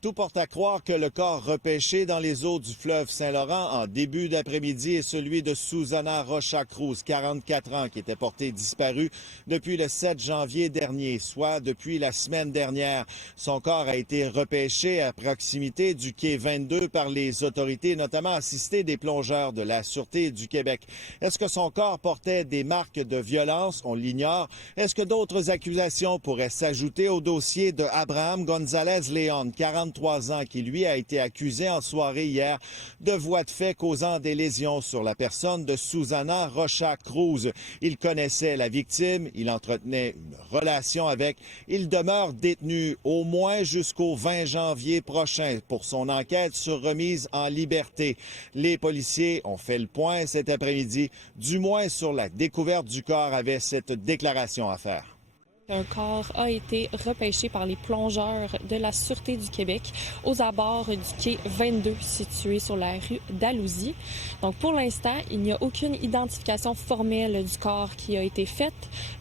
Tout porte à croire que le corps repêché dans les eaux du fleuve Saint-Laurent en début d'après-midi est celui de Susana Rocha Cruz, 44 ans, qui était portée disparue depuis le 7 janvier dernier, soit depuis la semaine dernière. Son corps a été repêché à proximité du quai 22 par les autorités, notamment assistées des plongeurs de la Sûreté du Québec. Est-ce que son corps portait des marques de violence? On l'ignore. Est-ce que d'autres accusations pourraient s'ajouter au dossier de Abraham González-Léon, 43 ans, qui lui a été accusé en soirée hier de voies de fait causant des lésions sur la personne de Susana Rocha Cruz. Il connaissait la victime, il entretenait une relation avec. Il demeure détenu au moins jusqu'au 20 janvier prochain pour son enquête sur remise en liberté. Les policiers ont fait le point cet après-midi, du moins sur la découverte du corps, avait cette déclaration à faire. Un corps a été repêché par les plongeurs de la Sûreté du Québec aux abords du quai 22 situé sur la rue d'Alousie. Donc pour l'instant, il n'y a aucune identification formelle du corps qui a été faite.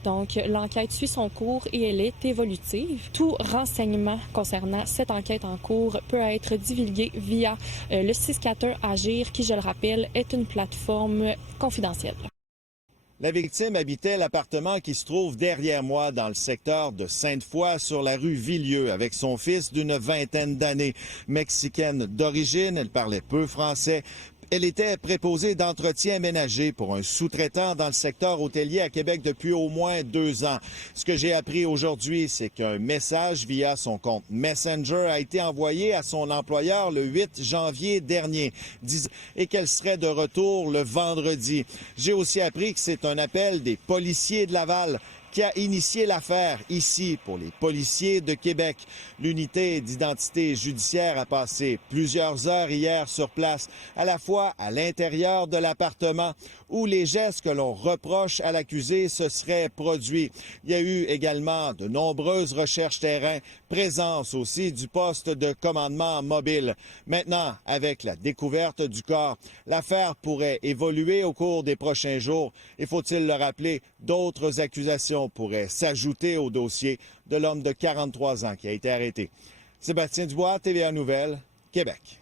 Donc l'enquête suit son cours et elle est évolutive. Tout renseignement concernant cette enquête en cours peut être divulgué via le 641 Agir qui, je le rappelle, est une plateforme confidentielle. La victime habitait l'appartement qui se trouve derrière moi dans le secteur de Sainte-Foy sur la rue Villieu avec son fils d'une vingtaine d'années. Mexicaine d'origine, elle parlait peu français. Elle était préposée d'entretien ménager pour un sous-traitant dans le secteur hôtelier à Québec depuis au moins 2 ans. Ce que j'ai appris aujourd'hui, c'est qu'un message via son compte Messenger a été envoyé à son employeur le 8 janvier dernier et qu'elle serait de retour le vendredi. J'ai aussi appris que c'est un appel des policiers de Laval qui a initié l'affaire ici pour les policiers de Québec. L'unité d'identité judiciaire a passé plusieurs heures hier sur place, à la fois à l'intérieur de l'appartement où les gestes que l'on reproche à l'accusé se seraient produits. Il y a eu également de nombreuses recherches terrain, présence aussi du poste de commandement mobile. Maintenant, avec la découverte du corps, l'affaire pourrait évoluer au cours des prochains jours. Et faut-il le rappeler, d'autres accusations pourraient s'ajouter au dossier de l'homme de 43 ans qui a été arrêté. Sébastien Dubois, TVA Nouvelles, Québec.